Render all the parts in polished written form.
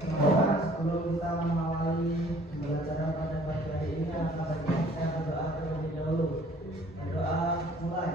Sebelum kita mengawali pembelajaran pada pagi hari ini, akan kita berdoa terlebih dahulu. Berdoa mulai.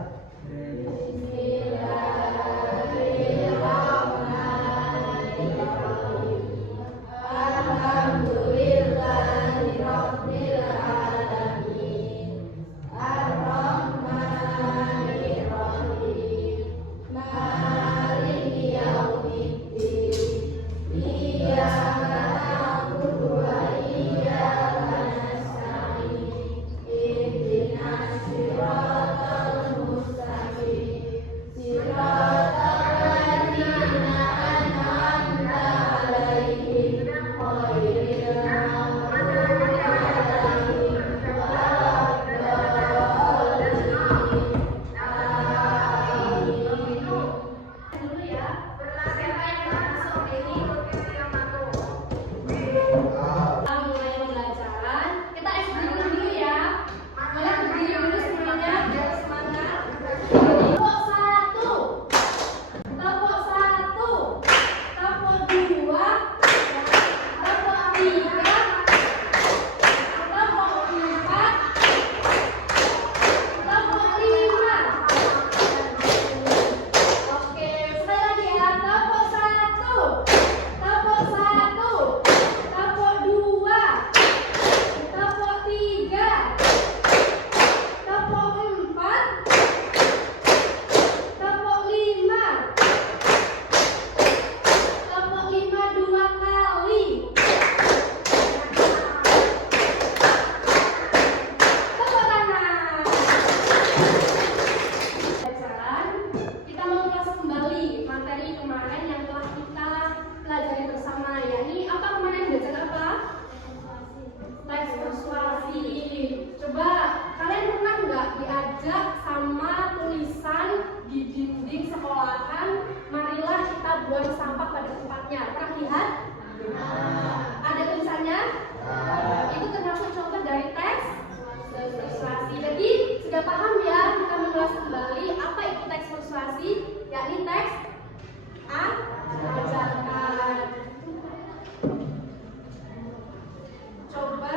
Buang sampah pada tempatnya. Pernah lihat? Ada tulisannya? Itu termasuk contoh dari teks persuasi. Jadi sudah paham ya, kita mengulas kembali apa itu teks persuasi, yakni teks ajarkan. Coba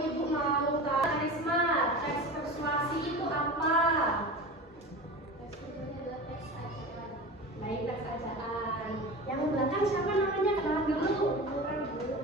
Ibu mau tahu, Risma, teks persuasi itu apa? Baik, teks ajarkan. Yang belakang siapa namanya? Kenalan dulu.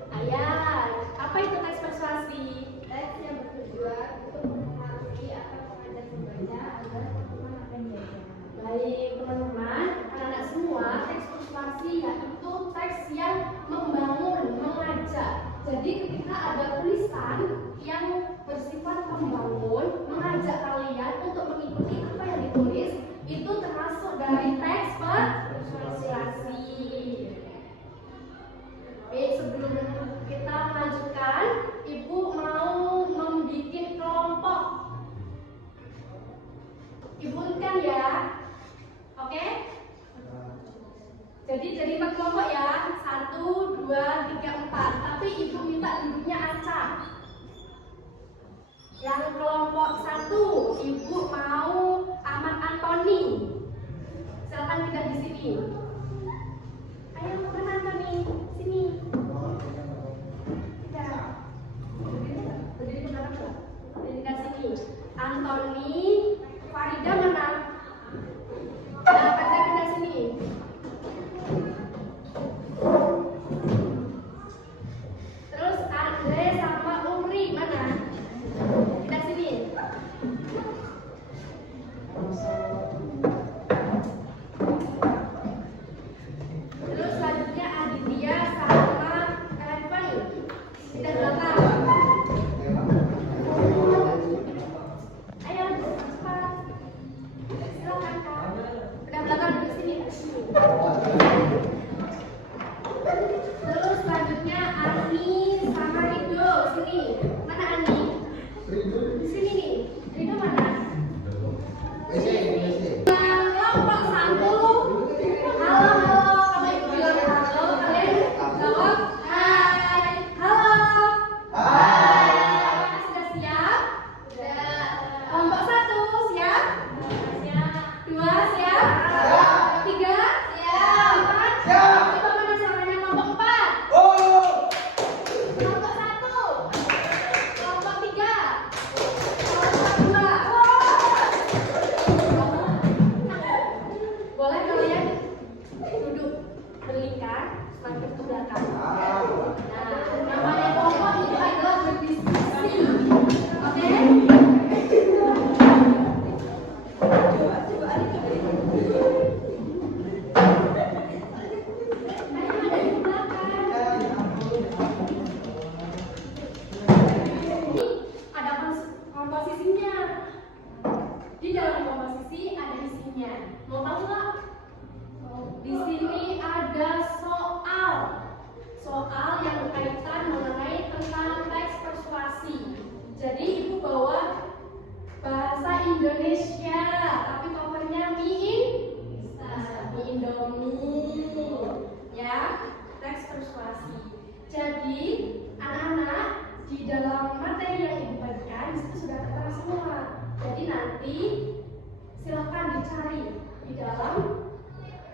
Ayah, apa itu teks persuasi? Teks yang bertujuan untuk mempengaruhi atau mengajak membaca agar teman-teman apa yang dibaca. Baik, teman-teman, anak-anak semua, teks persuasi yaitu teks yang membangun, mengajak. Jadi ketika ada tulisan yang bersifat membangun, mengajak kalian untuk mengikuti apa yang ditulis, itu termasuk dari teks persuasi. Baik, sebelum kita melanjutkan, Ibu mau membuat kelompok. Ibu kan ya, oke? Jadi kelompok ya, 1, 2, 3, 4. Tapi Ibu minta duduknya acak. Yang kelompok 1, Ibu mau Ahmad Antoni. Silakan tidak di sini. Ayo, mana Antoni? Sini. Tidak. Berdiri ke belakang enggak? Berdiri ke sini. Antoni, Farida mana? Nah, Farida sini. Terus Andre sama Umri mana? Kita sini. mampir ke belakang. Nah, namanya kelompok itu adalah berdiskusi. Oke? Ada komposisinya. Di dalam komposisi ada isinya. Mau tahu nggak? Di sini ada soal yang berkaitan mengenai tentang teks persuasi. Jadi ibu bawa bahasa Indonesia, tapi covernya mie Indomie, ya, teks persuasi. Jadi anak-anak di dalam materi yang ibu bagikan itu sudah tertera semua. Jadi nanti silakan dicari di dalam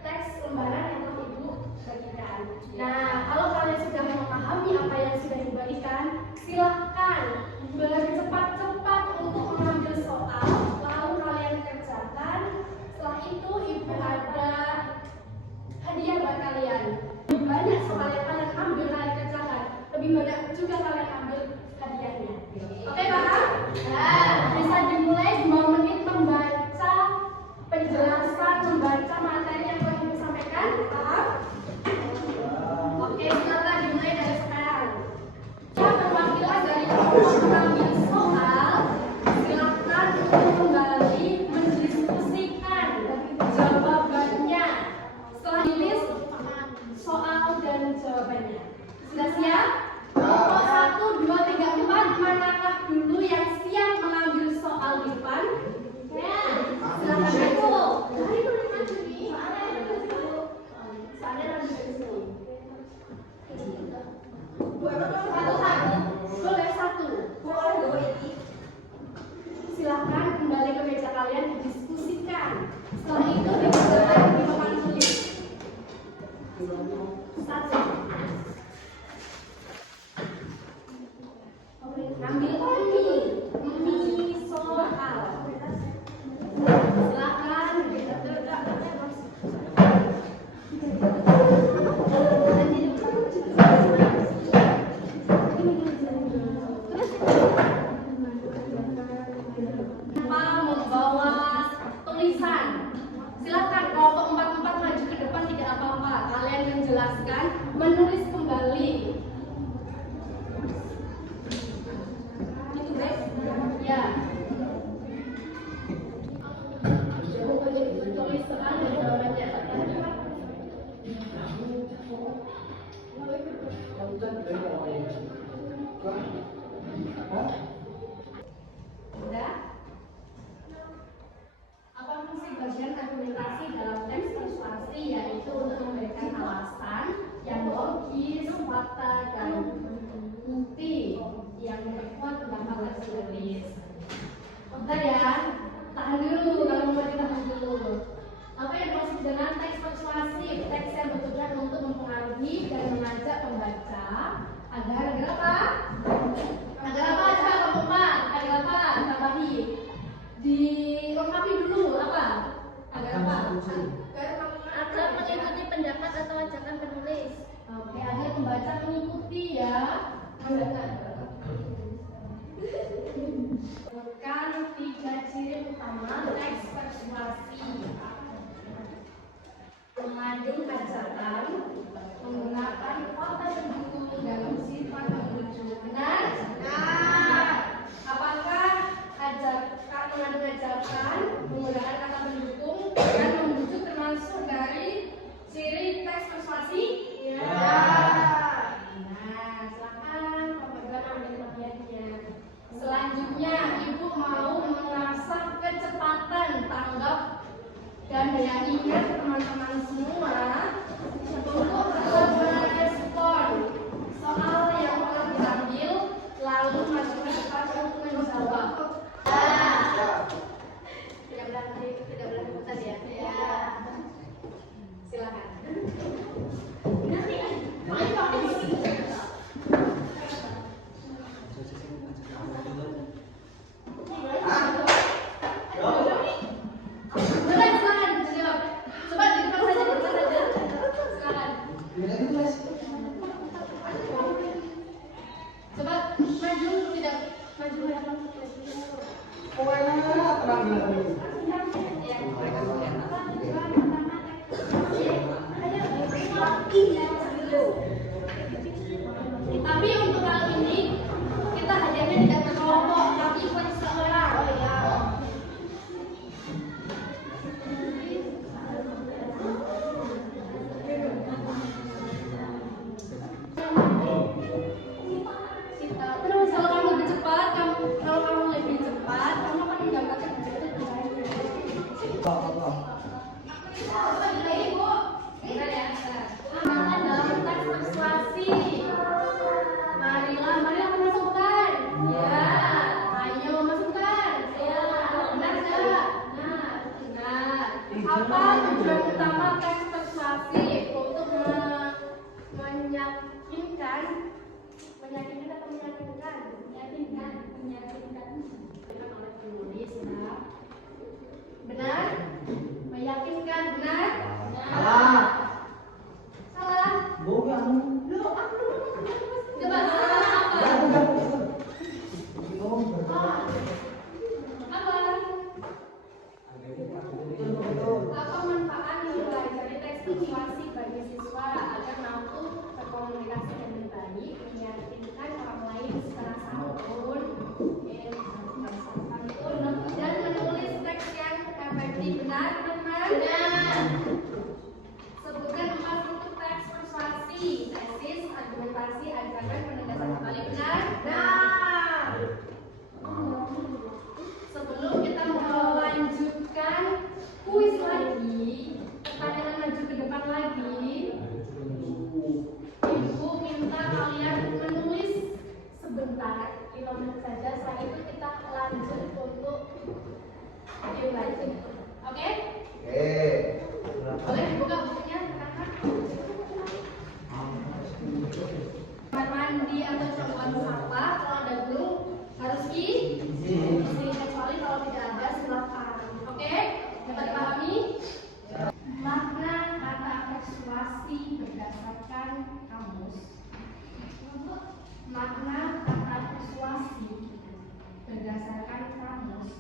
teks lembaran yang telah ibu bagikan. Nah, kalau kalian sudah memahami apa yang sudah dibagikan, silahkan bercepat-cepat untuk mengambil soal, lalu kalian kerjakan. Setelah itu ibu ada hadiah buat kalian. Lebih banyak soal yang kalian ambil, kalian kerjakan, lebih banyak juga kalian ambil hadiahnya. Oke, paham? Nah, bisa dimulai 2 menit membaca penjelasan, membaca materi yang telah ibu sampaikan. Paham? Oke, silakan dimulai dari sekarang. Perwakilan dari kelompok mengambil soal, silakan untuk kembali mendiskusikan jawabannya. Setelah tulis soal dan jawabannya. Sudah siap? Kelompok 1, 2, 3, 4, manakah dulu yang siap mengambil soal di depan? Ya, silakan maju. Dari dulu maju nih. Soalnya nanti dari sini. Satu-satu. Boleh satu. Silakan kembali ke meja kalian didiskusikan. Setelah itu dikerjakan di papan tulis. Satu. Ambil mie soal. Silakan. Tanpa membawa tulisan. Silakan kelompok 4-4 maju ke depan, tidak apa-apa. Kalian menjelaskan, menulis kembali. Ya. Tulis soal dan jawabannya. Udah? Apa fungsi bagian argumentasi dalam teks persuasi? Yaitu untuk memberikan alasan yang logis, fakta, dan bukti yang memperkuat pendapat tertulis. Bentar ya, tahan dulu kalau mau ditahan dulu. Apa yang dimaksud dengan teks persuasif? Teks yang bertujuan untuk mempengaruhi dan mengajak pembaca agar apa? Agar apa? Coba keempat. Agar apa? Tambahi. Dilengkapi dulu apa? Agar apa? Agar mengikuti pendapat atau ajakan penulis. Oke, agar pembaca mengikuti ya. Bukan 3 ciri utama teks persuasi. Mengandung ajakan, menggunakan kata pendukung dalam sifat menuju. Benar? Benar. Apakah mengandung ajakan, menggunakan kata pendukung dan membujuk termasuk dari ciri teks persuasi? Ya. Nah, silakan pemegang ambil bagiannya. Selanjutnya, ibu mau mengasah kecepatan tanggap dan daya ingat teman-teman semua sebelum Tapi untuk kali ini kita hadiahnya tidak berkelompok, tapi per seorang. Oh ya. Terus kalau kamu lebih cepat, kalau kamu lebih cepat, kamu akan mendapatkan dalam teks persuasi. Marilah masukkan. Ya, ayo masukkan. Ya, benar enggak? Benar. Apa tujuan utama teks persuasi? Untuk meyakinkan atau meyakinkan oleh penulis, ya. Benar? Meyakinkan, benar? Salah. Salah. Bukan. Coba salah apa? Apa manfaat mempelajari teks persuasi bagi siswa agar mampu berkomunikasi dengan baik, meyakinkan orang lain secara santun, dan menulis teks yang efektif? Benar, teman-teman? Benar. Sebutkan 4 bentuk teks persuasi: tesis, argumentasi, ajakan, penegasan kembali. Benar? Benar. Sebelum kita melanjutkan kuis lagi, pertanyaan maju ke depan lagi, Ibu minta kalian menulis sebentar, 5 menit saja. Setelah itu kita lanjut untuk video lagi. Oke? Boleh dibuka bukunya, kakak? Kamar mandi atau campuran sampah, kalau ada belum harus isi, kecuali kalau tidak ada silakan. Oke? Dapat dipahami? Makna kata persuasi berdasarkan kamus. Makna kata persuasi berdasarkan kamus.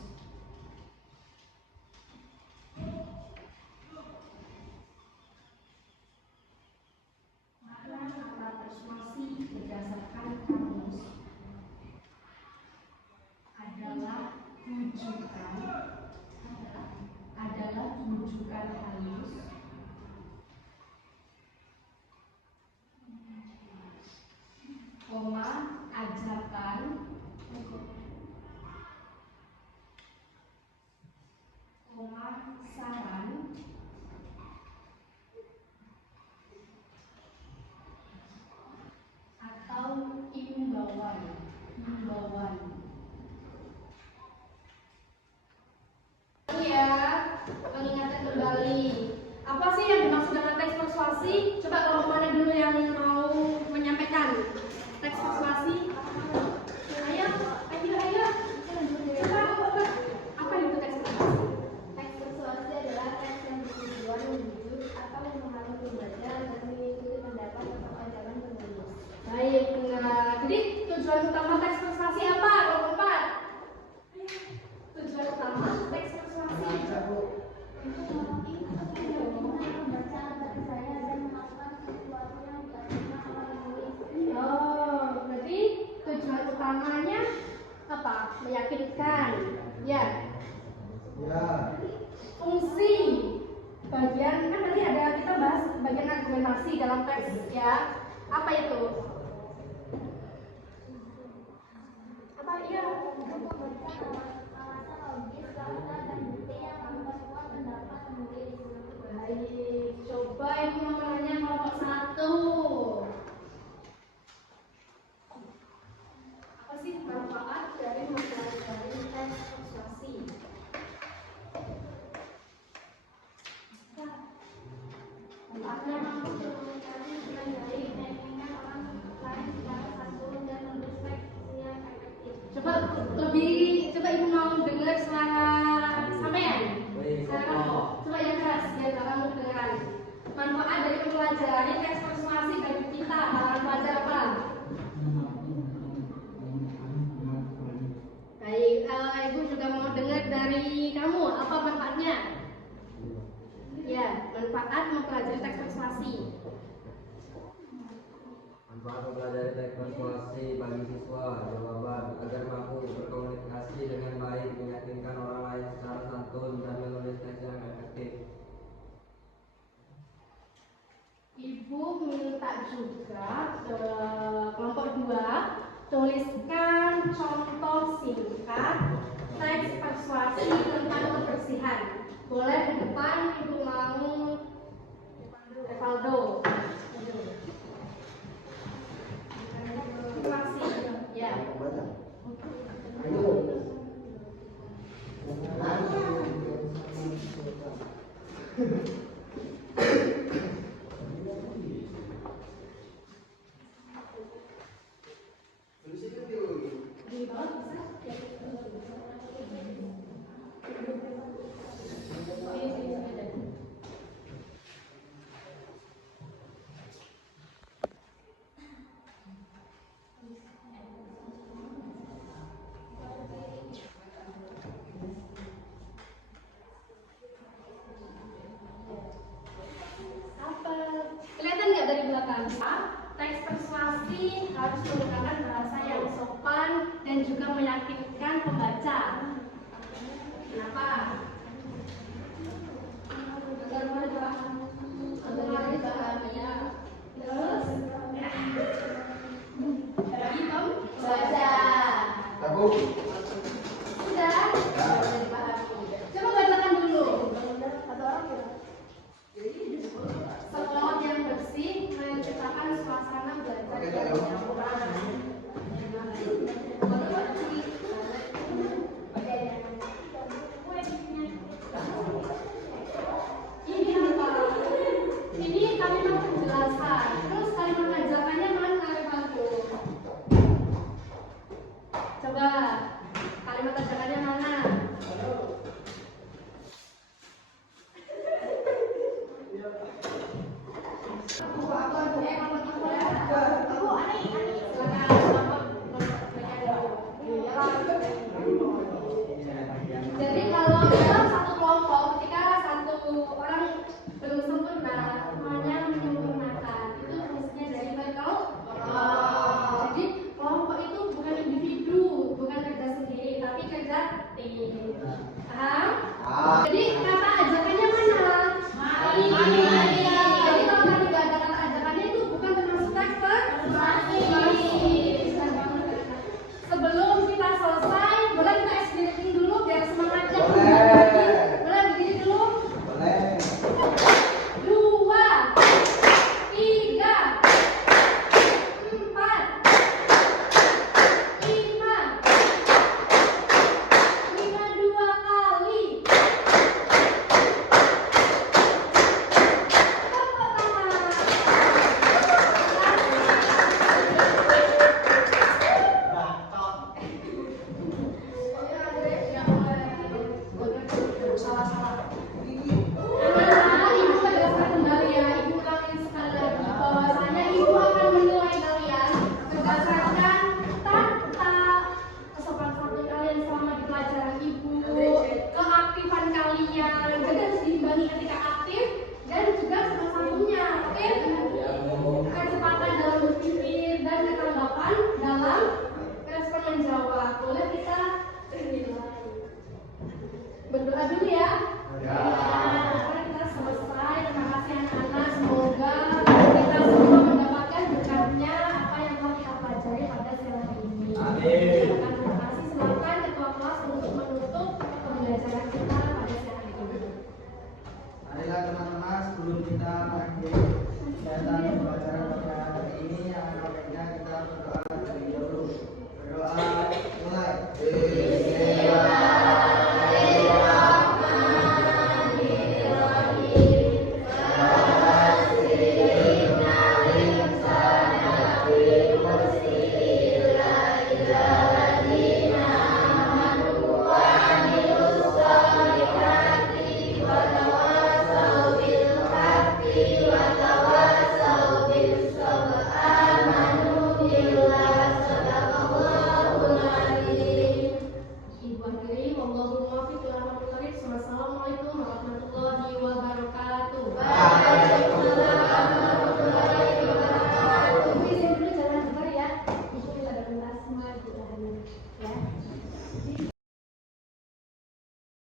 Makna kata persuasi berdasarkan kamus adalah rujukan halus, ajakan, saran, atau imbauan. Ya, mengingatkan kembali. Apa sih yang dimaksud dengan teks persuasi? Coba kalau mana dulu yang mau menyampaikan teks persuasi? Ayo. Coba, apa itu teks persuasi? Teks persuasi adalah teks yang bertujuan membujuk atau mempengaruhi pembaca agar mengikuti pendapat atau ajakan penulis. Baik, benar. Jadi tujuan utama teks persuasi apa? Kelompok 4. Tujuan utama teks persuasi Untuk membaca agar saya dan melakukan sesuatu yang dilakukan oleh penulis. Oh, berarti tujuan utamanya apa? Meyakinkan. Ya. Fungsi bagian kan tadi ada kita bahas bagian argumentasi dalam teks, ya. Apa itu? Apa iya? Untuk memberikan alasan logis, fakta, dan bukti yang memperkuat pendapat penulis. Baik, coba ibu mau menanya kelompok 1. Apa sih manfaat dari mempelajari teks persuasi? Karena mampu berkomunikasi dengan baik, meyakinkan orang lain secara santun, dan menulis teks yang efektif. Coba ibu mau dengar suara sampean. Coba yang keras biar kamu kedengaran. Manfaat dari mempelajari teks persuasi bagi kita, para pelajar apa? Baik, ibu juga mau dengar dari mempelajari teks persuasi bagi siswa. Jawaban: agar mampu berkomunikasi dengan baik, meyakinkan orang lain secara santun, dan menulis teks yang efektif. Ibu minta juga ke kelompok 2 tuliskan contoh singkat teks persuasi tentang kebersihan. Boleh di depan Ibu mau Evaldo. Terima kasih. Ya. Di bawah bisa? Apa? Kelihatan nggak dari belakang? Teks persuasi harus menggunakan bahasa yang sopan dan juga meyakinkan pembaca. Kenapa? Agar mudah dipahami. Terus, bagi pembaca. Sudah? Coba bacakan dulu. Sekolah yang bersih menciptakan suasana